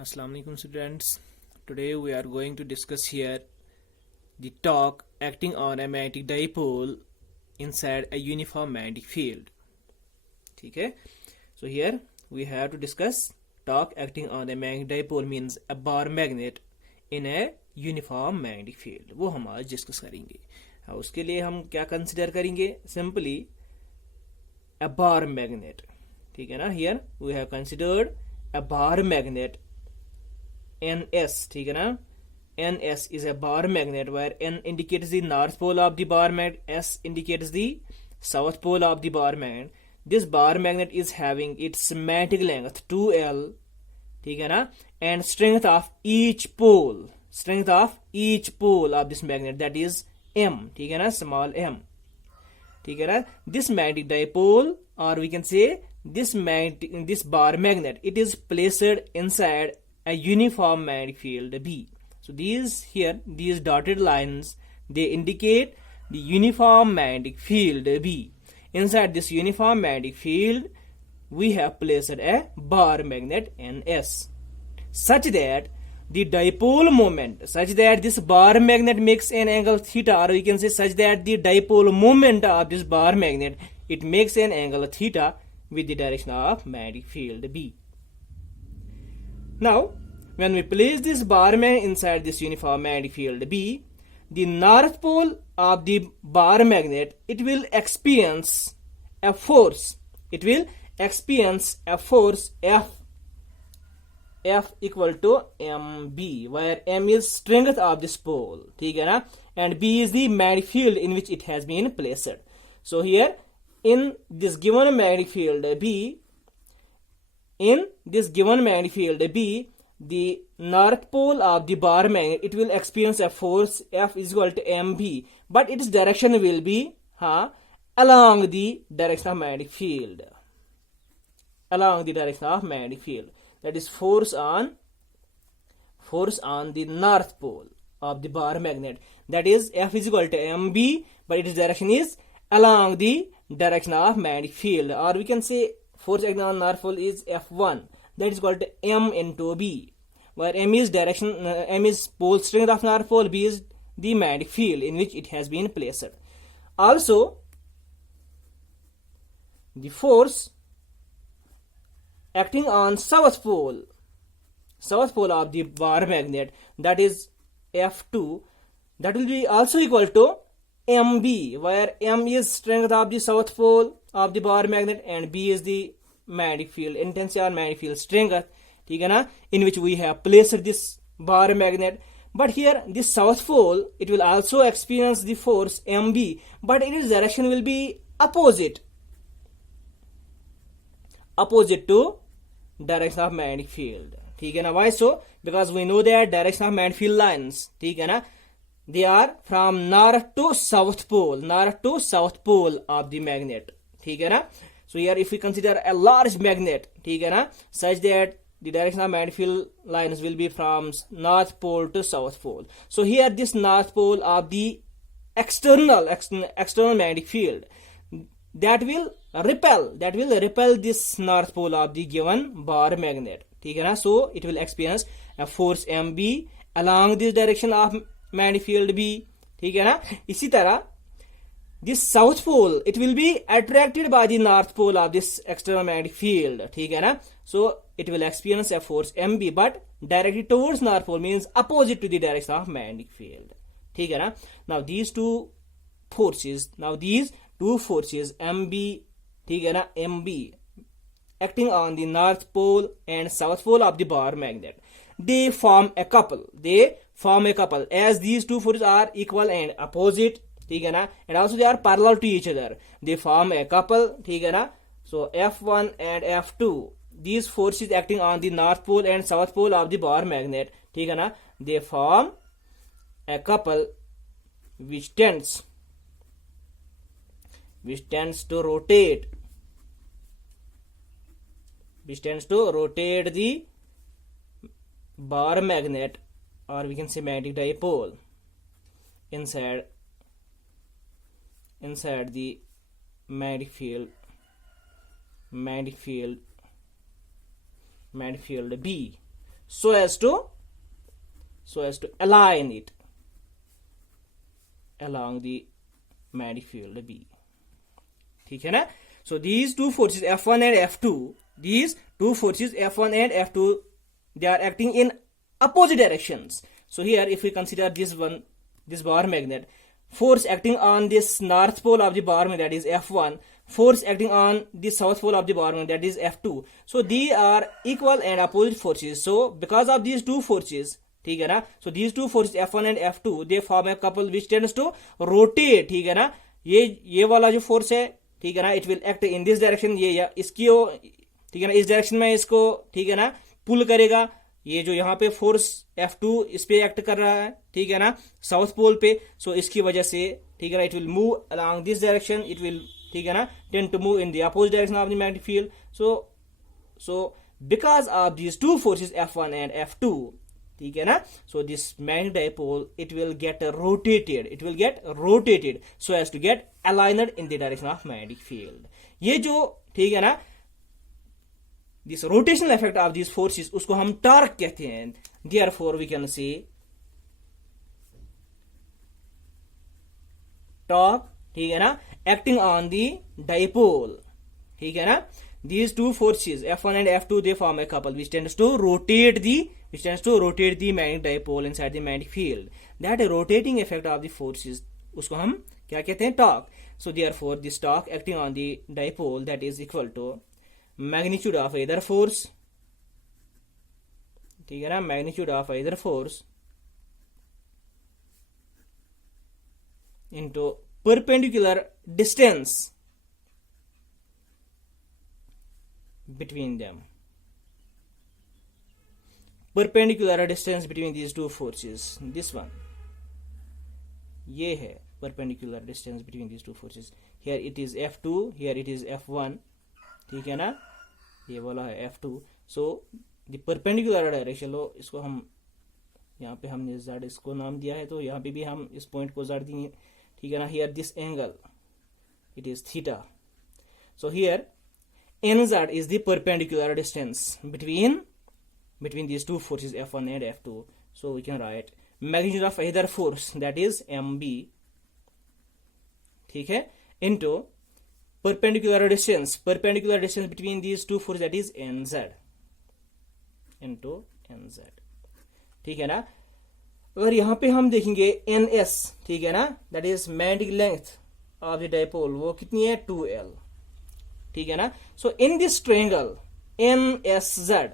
Assalamu alaikum students. Today we are going to discuss here the torque acting on a magnetic dipole inside a uniform magnetic field. Okay. So here we have to discuss torque acting on a magnetic dipole means a bar magnet in a uniform magnetic field. वो हम आज discuss करेंगे. उसके लिए हम क्या consider करेंगे? Simply a bar magnet. ठीक है ना? Here we have considered a bar magnet NS. ठीक है ना? NS is a bar magnet where N indicates the north pole of the bar magnet, S indicates the south pole of the bar magnet. This bar magnet is having its magnetic length 2L. ठीक है ना? And strength of each pole of this magnet, that is M. ठीक है ना? Small m. ठीक है ना? This magnetic dipole, or we can say this bar magnet, it is placed inside a uniform magnetic field B. So these dotted lines, they indicate the uniform magnetic field B. Inside this uniform magnetic field, we have placed a bar magnet NS, such that this bar magnet makes an angle theta, or we can say such that the dipole moment of this bar magnet, it makes an angle theta with the direction of magnetic field B. Now, when we place this bar magnet inside this uniform magnetic field B, the north pole of the bar magnet, it will experience a force. It will experience a force F equal to mb, where m is strength of this pole, ठीक है ना? And b is the magnetic field in which it has been placed. So here, in this given magnetic field B, the north pole of the bar magnet, it will experience a force F is equal to mb, but its direction will be along the direction of magnetic field. That is force on the north pole of the bar magnet. That is F is equal to mb, but its direction is along the direction of magnetic field. Or we can say force acting on north pole is F1. That is equal to m into b, where m is pole strength of north pole, b is the magnetic field in which it has been placed. Also, the force acting on south pole of the bar magnet, that is F2, that will be also equal to mb, where m is strength of the south pole of the bar magnet and b is the magnetic field intensity or magnetic field strength, ठीक है ना, in which we have placed this bar magnet. But here this south pole, it will also experience the force mb, but its direction will be opposite to direction of magnetic field, ठीक है ना? Why so? Because we know that direction of magnetic field lines, ठीक है ना, they are from north to south pole of the magnet, ठीक है ना? So here if we consider a large magnet, ठीक है ना, such that the direction of magnetic field lines will be from north pole to south pole. So here this north pole of the external magnetic field, that will repel this north pole of the given bar magnet, ठीक है ना? So it will experience a force mb along this direction of magnetic field B, ठीक है ना? इसी तरह this south pole, it will be attracted by the north pole of this external magnetic field, ठीक है ना? So it will experience a force mb, but directed towards north pole, means opposite to the direction of magnetic field, ठीक है ना? Now these two forces mb, ठीक है ना, mb acting on the north pole and south pole of the bar magnet, they form a couple as these two forces are equal and opposite, ठीक है ना, and also they are parallel to each other, they form a couple, ठीक है ना? So F1 and F2, these forces acting on the north pole and south pole of the bar magnet, ठीक है ना, they form a couple which tends to rotate the bar magnet, or we can say magnetic dipole, inside the magnetic field B. so as to align it along the magnetic field B. ठीक है ना? So these two forces F1 and F2, these two forces F1 and F2, they are acting in opposite directions. So here if we consider this one, this bar magnet, force acting on this north pole of the bar magnet, that is F1, force acting on the south pole of the bar magnet, that is F2. So these are equal and opposite forces. So because of these two forces, ठीक है ना, so these two forces F1 and F2, they form a couple which tends to rotate. ठीक है ना, ये वाला जो force है, ठीक है ना, it will act in this direction, ये इसकी, ठीक है ना, इस डायरेक्शन में इसको, ठीक है ना, पुल करेगा. ये जो यहाँ पे फोर्स F2 इस पे एक्ट कर रहा है, ठीक है ना, साउथ पोल पे. सो इसकी वजह से, ठीक है ना, it will move along this direction, it will, ठीक है ना, tend to move in the opposite direction of the magnetic field. So because of these two forces F1 and F2, ठीक है ना, so this magnetic dipole it will get rotated so as to get aligned in the direction of magnetic field. ये जो, ठीक है ना, this rotational effect of this forces, उसको हम टॉर्क कहते हैं. Therefore we can say torque, ठीक है ना, एक्टिंग ऑन द डाइपोल. ठीक है ना, these two forces F1 and F2, they form a couple which tends to rotate the magnetic dipole inside the magnetic field. That rotating effect of the forces, उसको हम क्या कहते हैं? torque. So therefore this torque acting on the dipole, that is equal to magnitude of either force, ठीक है ना, magnitude of either force into perpendicular distance between them. Perpendicular distance between these two forces, this one, ये है perpendicular distance between these two forces. Here it is F2, here it is F1, ठीक है ना, ये वाला है F2. So the perpendicular direction, लो इसको हम, यहाँ पे हमने Z इसको नाम दिया है, तो यहाँ पे भी हम इस पॉइंट को Z देंगे, ठीक है ना. Here this angle, it is theta. So here NZ is the perpendicular distance between these two forces F1 and F2. So we can write magnitude of either force, that is MB, ठीक है, into perpendicular distance between these two forces, that is NZ, into NZ. ठीक है ना. अगर यहाँ पे हम देखेंगे NS, ठीक है ना, that is magnetic length of the dipole, वो कितनी है? 2L. ठीक है ना. So in this triangle NSZ,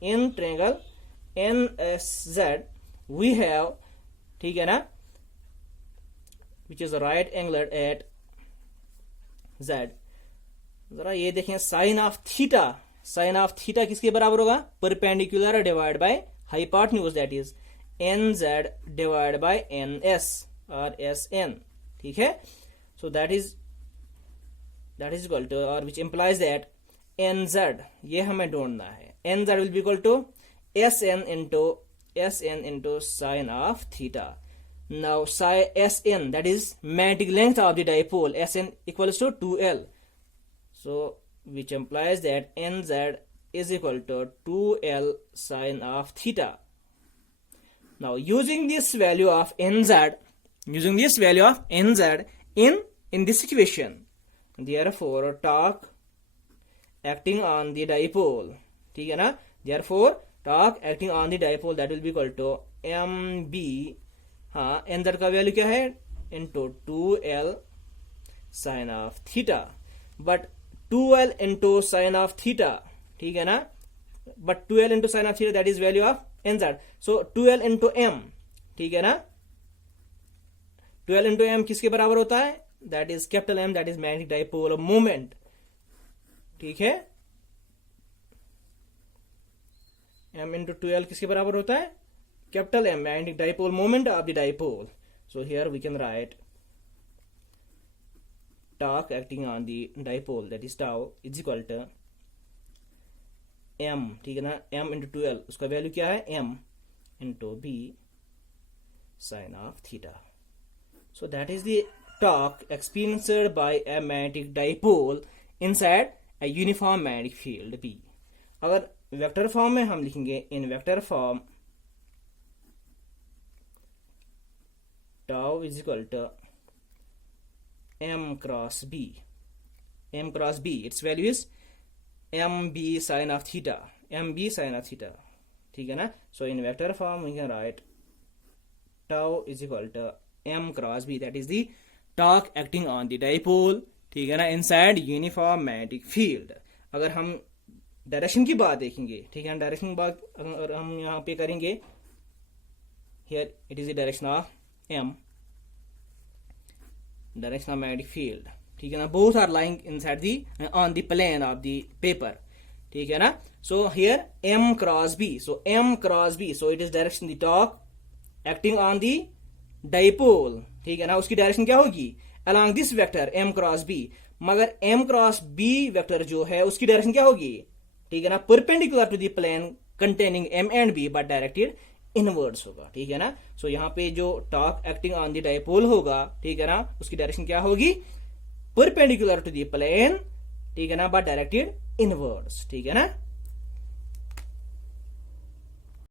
in triangle NSZ we have, ठीक है ना, which is a right angle at Z. जरा ये देखें, साइन ऑफ थीटा किसके बराबर होगा? Perpendicular divide by hypotenuse, that is NZ divide by NS और SN. ठीक है. So that is equal to, or which implies that NZ, ये हमें ढूंढना है, NZ will be equal to SN into sine of theta. Now SN, that is magnetic length of the dipole, SN equals to 2L. So which implies that NZ is equal to 2L sine of theta. Now using this value of NZ in this equation, therefore torque acting on the dipole, ठीक है ना, therefore torque acting on the dipole, that will be equal to MB, हाँ, NZ का value क्या है? into 2L sin of theta. But 2L into sin of theta, ठीक है ना, but 2L into sin of theta, that is value of NZ. So 2L into M, ठीक है ना, 2L into M किसके बराबर होता है? That is capital M, that is magnetic dipole moment. ठीक है, M into 2L किसके बराबर होता है? Capital M, magnetic dipole moment of the dipole. So here we can write torque acting on the dipole, that is tau, is equal to M, ठीक है ना, M into 2L, उसका value क्या है? M into B sin of theta. So that is the torque experienced by a magnetic dipole inside a uniform magnetic field B. अगर vector form में हम लिखेंगे in vector form tau is equal to m cross b, it's value is mb sin of theta, mb sin of theta, ठीक है ना. So in vector form we can write tau is equal to m cross b, that is the torque acting on the dipole, ठीक है ना, inside uniform magnetic field. अगर हम direction की बात देखेंगे, ठीक है, डायरेक्शन की बात अगर हम यहाँ पे करेंगे, here it is the direction of m, direction of magnetic field, ठीक है ना. Both are lying inside the on the plane of the paper, ठीक है ना. So here m cross b, so m cross b, so it is direction the torque acting on the dipole, ठीक है ना. उसकी डायरेक्शन क्या होगी, along this vector m cross b, मगर m क्रॉस b वेक्टर जो है उसकी डायरेक्शन क्या होगी, ठीक है ना, perpendicular to the plane containing m and b but directed inwards होगा, ठीक है ना. सो यहाँ पे जो torque acting on the dipole होगा, ठीक है ना, उसकी डायरेक्शन क्या होगी, परपेंडिकुलर टू द प्लेन, ठीक है ना, बट डायरेक्टेड इनवर्ड्स, ठीक है ना.